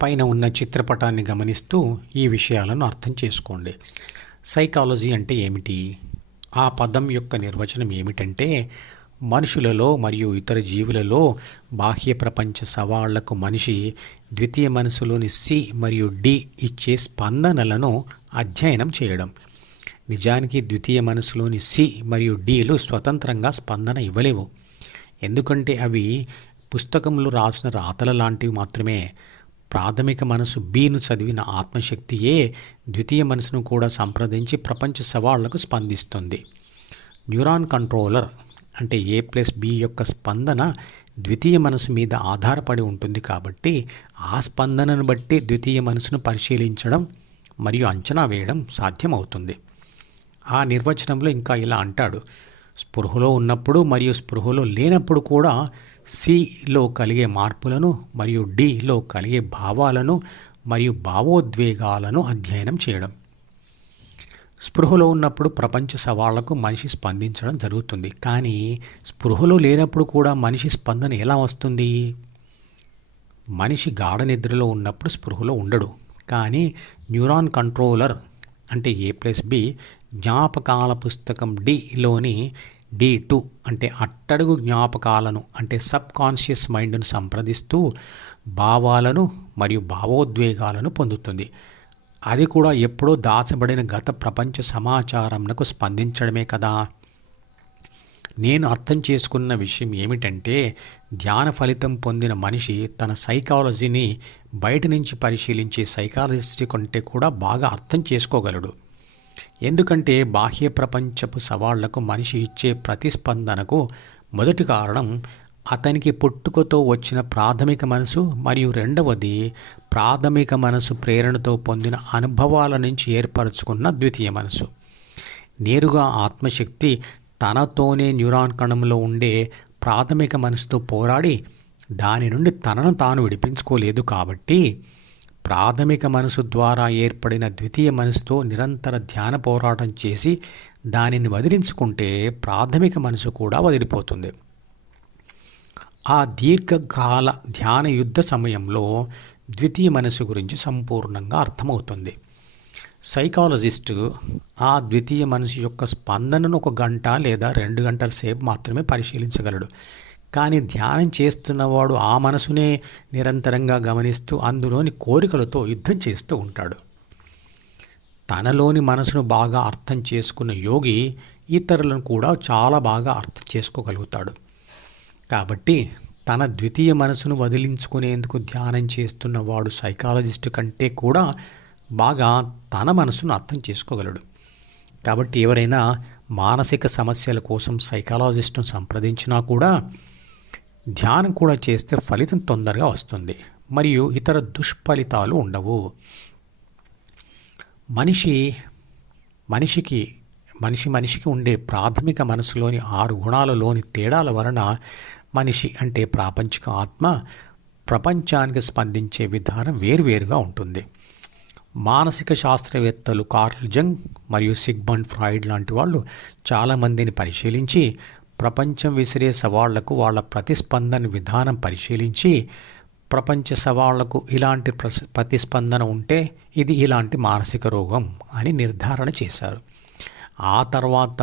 పైన ఉన్న చిత్రపటాన్ని గమనిస్తూ ఈ విషయాలను అర్థం చేసుకోండి. సైకాలజీ అంటే ఏమిటి? ఆ పదం యొక్క నిర్వచనం ఏమిటంటే, మనుషులలో మరియు ఇతర జీవులలో బాహ్య ప్రపంచ సవాళ్లకు మనిషి ద్వితీయ మనసులోని సి మరియు డి ఇచ్చే స్పందనలను అధ్యయనం చేయడం. నిజానికి ద్వితీయ మనసులోని సి మరియు డిలు స్వతంత్రంగా స్పందన ఇవ్వలేవు. ఎందుకంటే అవి పుస్తకంలో రాసిన రాతల లాంటివి మాత్రమే. ప్రాథమిక మనసు బిను చదివిన ఆత్మశక్తియే ద్వితీయ మనసును కూడా సంప్రదించి ప్రపంచ సవాళ్లకు స్పందిస్తుంది. న్యూరాన్ కంట్రోలర్ అంటే A+B యొక్క స్పందన ద్వితీయ మనసు మీద ఆధారపడి ఉంటుంది. కాబట్టి ఆ స్పందనను బట్టి ద్వితీయ మనసును పరిశీలించడం మరియు అంచనా వేయడం సాధ్యమవుతుంది. ఆ నిర్వచనంలో ఇంకా ఇలా అంటాడు: స్పృహలో ఉన్నప్పుడు మరియు స్పృహలో లేనప్పుడు కూడా సిలో కలిగే మార్పులను మరియు డిలో కలిగే భావాలను మరియు భావోద్వేగాలను అధ్యయనం చేయడం. స్పృహలో ఉన్నప్పుడు ప్రపంచ సవాళ్లకు మనిషి స్పందించడం జరుగుతుంది. కానీ స్పృహలో లేనప్పుడు కూడా మనిషి స్పందన ఎలా వస్తుంది? మనిషి గాఢ నిద్రలో ఉన్నప్పుడు స్పృహలో ఉండడు. కానీ న్యూరాన్ కంట్రోలర్ అంటే A+B జ్ఞాపకాల పుస్తకం డిలోని D2 అంటే అట్టడుగు జ్ఞాపకాలను అంటే సబ్ కాన్షియస్ మైండ్ను సంప్రదిస్తూ భావాలను మరియు భావోద్వేగాలను పొందుతుంది. అది కూడా ఎప్పుడో దాచబడిన గత ప్రపంచ సమాచారంకు స్పందించడమే కదా. నేను అర్థం చేసుకున్న విషయం ఏమిటంటే, ధ్యాన ఫలితం పొందిన మనిషి తన సైకాలజీని బయట నుంచి పరిశీలించే సైకాలజిస్ట్ కంటే కూడా బాగా అర్థం చేసుకోగలడు. ఎందుకంటే బాహ్య ప్రపంచపు సవాళ్లకు మనిషి ఇచ్చే ప్రతిస్పందనకు మొదటి కారణం అతనికి పుట్టుకతో వచ్చిన ప్రాథమిక మనసు మరియు రెండవది ప్రాథమిక మనసు ప్రేరణతో పొందిన అనుభవాల నుంచి ఏర్పరచుకున్న ద్వితీయ మనసు. నేరుగా ఆత్మశక్తి తనతోనే న్యూరాన్ కణంలో ఉండే ప్రాథమిక మనసుతో పోరాడి దాని నుండి తనను తాను విడిపించుకోలేదు. కాబట్టి ప్రాథమిక మనసు ద్వారా ఏర్పడిన ద్వితీయ మనసుతో నిరంతర ధ్యాన పోరాటం చేసి దానిని వదిలించుకుంటే ప్రాథమిక మనసు కూడా వదిలిపోతుంది. ఆ దీర్ఘకాల ధ్యాన యుద్ధ సమయంలో ద్వితీయ మనసు గురించి సంపూర్ణంగా అర్థమవుతుంది. సైకాలజిస్టు ఆ ద్వితీయ మనసు యొక్క స్పందనను 1 గంట లేదా 2 గంటల సేపు మాత్రమే పరిశీలించగలడు. కానీ ధ్యానం చేస్తున్నవాడు ఆ మనసునే నిరంతరంగా గమనిస్తూ అందులోని కోరికలతో యుద్ధం చేస్తూ ఉంటాడు. తనలోని మనసును బాగా అర్థం చేసుకున్న యోగి ఇతరులను కూడా చాలా బాగా అర్థం చేసుకోగలుగుతాడు. కాబట్టి తన ద్వితీయ మనసును వదిలించుకునేందుకు ధ్యానం చేస్తున్నవాడు సైకాలజిస్ట్ కంటే కూడా బాగా తన మనసును అర్థం చేసుకోగలడు. కాబట్టి ఎవరైనా మానసిక సమస్యల కోసం సైకాలజిస్టును సంప్రదించినా కూడా ధ్యానం కూడా చేస్తే ఫలితం తొందరగా వస్తుంది మరియు ఇతర దుష్ఫలితాలు ఉండవు. మనిషికి ఉండే ప్రాథమిక మనసులోని 6 గుణాలలోని తేడాల వలన మనిషి అంటే ప్రాపంచిక ఆత్మ ప్రపంచానికి స్పందించే విధానం వేరువేరుగా ఉంటుంది. మానసిక శాస్త్రవేత్తలు కార్ల్ జంగ్ మరియు సిగ్మండ్ ఫ్రాయిడ్ లాంటి వాళ్ళు చాలామందిని పరిశీలించి ప్రపంచం విసిరే సవాళ్లకు వాళ్ళ ప్రతిస్పందన విధానం పరిశీలించి ప్రపంచ సవాళ్లకు ఇలాంటి ప్రతిస్పందన ఉంటే ఇది ఇలాంటి మానసిక రోగం అని నిర్ధారణ చేశారు. ఆ తర్వాత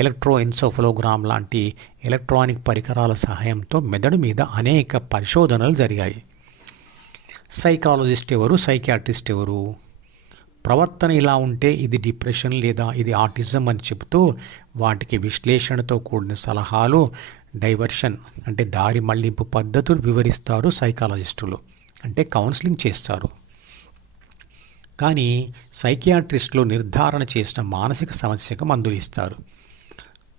ఎలక్ట్రోఎన్సెఫలోగ్రామ్ లాంటి ఎలక్ట్రానిక్ పరికరాల సహాయంతో మెదడు మీద అనేక పరిశోధనలు జరిగాయి. సైకాలజిస్ట్ ఎవరు, సైకియాట్రిస్ట్ ఎవరు? ప్రవర్తన ఇలా ఉంటే ఇది డిప్రెషన్ లేదా ఇది ఆటిజం అని చెబుతూ వాటికి విశ్లేషణతో కూడిన సలహాలు, డైవర్షన్ అంటే దారి మళ్లింపు పద్ధతులు వివరిస్తారు సైకాలజిస్టులు, అంటే కౌన్సిలింగ్ చేస్తారు. కానీ సైకియాట్రిస్టులు నిర్ధారణ చేసిన మానసిక సమస్యకు మందులు ఇస్తారు.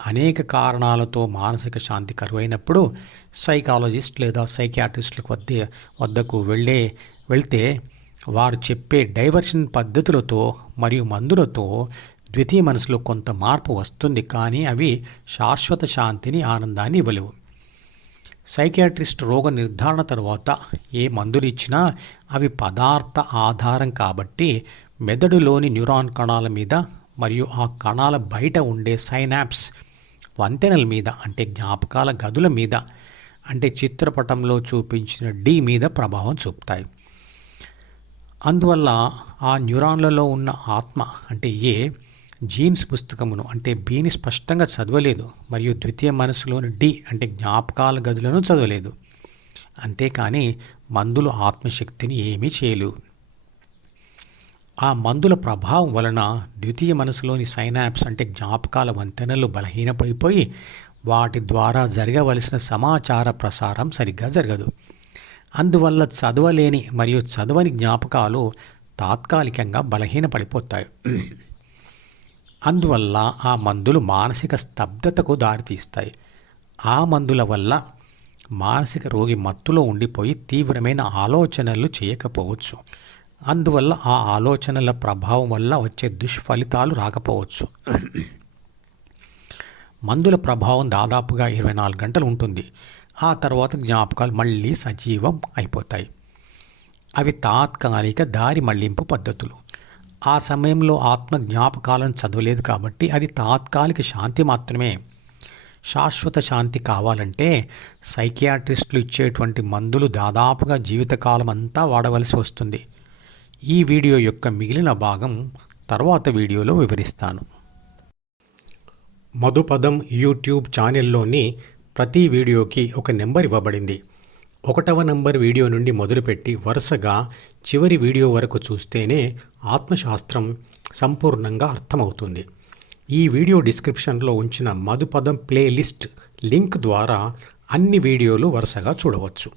అనేక కారణాలతో మానసిక శాంతి కరువైనప్పుడు సైకాలజిస్ట్ లేదా సైకియాట్రిస్టుల వద్దకు వెళ్తే వారు చెప్పే డైవర్షన్ పద్ధతులతో మరియు మందులతో ద్వితీయ మనసులో కొంత మార్పు వస్తుంది. కానీ అవి శాశ్వత శాంతిని, ఆనందాన్ని ఇవ్వలేవు. సైకియాట్రిస్ట్ రోగ నిర్ధారణ తర్వాత ఏ మందులు ఇచ్చినా అవి పదార్థ ఆధారం కాబట్టి మెదడులోని న్యూరాన్ కణాల మీద మరియు ఆ కణాల బయట ఉండే సైనాప్స్ వంతెనల మీద అంటే జ్ఞాపకాల గదుల మీద అంటే చిత్రపటంలో చూపించిన డి మీద ప్రభావం చూపుతాయి. అందువల్ల ఆ న్యూరాన్లలో ఉన్న ఆత్మ అంటే ఏ జీన్స్ పుస్తకమును అంటే బిని స్పష్టంగా చదవలేదు మరియు ద్వితీయ మనసులోని డి అంటే జ్ఞాపకాల గదులను చదవలేదు. అంతేకాని మందులు ఆత్మశక్తిని ఏమీ చేయలేవు. ఆ మందుల ప్రభావం వలన ద్వితీయ మనసులోని సైనాప్స్ అంటే జ్ఞాపకాల వంతెనలు బలహీనపడిపోయి వాటి ద్వారా జరగవలసిన సమాచార ప్రసారం సరిగ్గా జరగదు. అందువల్ల చదవలేని మరియు చదవని జ్ఞాపకాలు తాత్కాలికంగా బలహీనపడిపోతాయి. అందువల్ల ఆ మందులు మానసిక స్తబ్దతకు దారితీస్తాయి. ఆ మందుల వల్ల మానసిక రోగి మత్తులో ఉండిపోయి తీవ్రమైన ఆలోచనలు చేయకపోవచ్చు. అందువల్ల ఆ ఆలోచనల ప్రభావం వల్ల వచ్చే దుష్ఫలితాలు రాకపోవచ్చు. మందుల ప్రభావం దాదాపుగా 24 గంటలు ఉంటుంది. ఆ తర్వాత జ్ఞాపకాలు మళ్ళీ సజీవం అయిపోతాయి. అవి తాత్కాలిక దారి మళ్లింపు పద్ధతులు. ఆ సమయంలో ఆత్మ జ్ఞాపకాలను చదవలేదు కాబట్టి అది తాత్కాలిక శాంతి మాత్రమే. శాశ్వత శాంతి కావాలంటే సైకియాట్రిస్టులు ఇచ్చేటువంటి మందులు దాదాపుగా జీవితకాలం అంతా వాడవలసి వస్తుంది. ఈ వీడియో యొక్క మిగిలిన భాగం తర్వాత వీడియోలో వివరిస్తాను. మధుపదం యూట్యూబ్ ఛానల్లోని ప్రతి వీడియోకి ఒక నెంబర్ ఇవ్వబడింది. 1వ నంబర్ వీడియో నుండి మొదలుపెట్టి వరుసగా చివరి వీడియో వరకు చూస్తేనే ఆత్మశాస్త్రం సంపూర్ణంగా అర్థమవుతుంది. ఈ వీడియో డిస్క్రిప్షన్లో ఉంచిన మధుపదం ప్లేలిస్ట్ లింక్ ద్వారా అన్ని వీడియోలు వరుసగా చూడవచ్చు.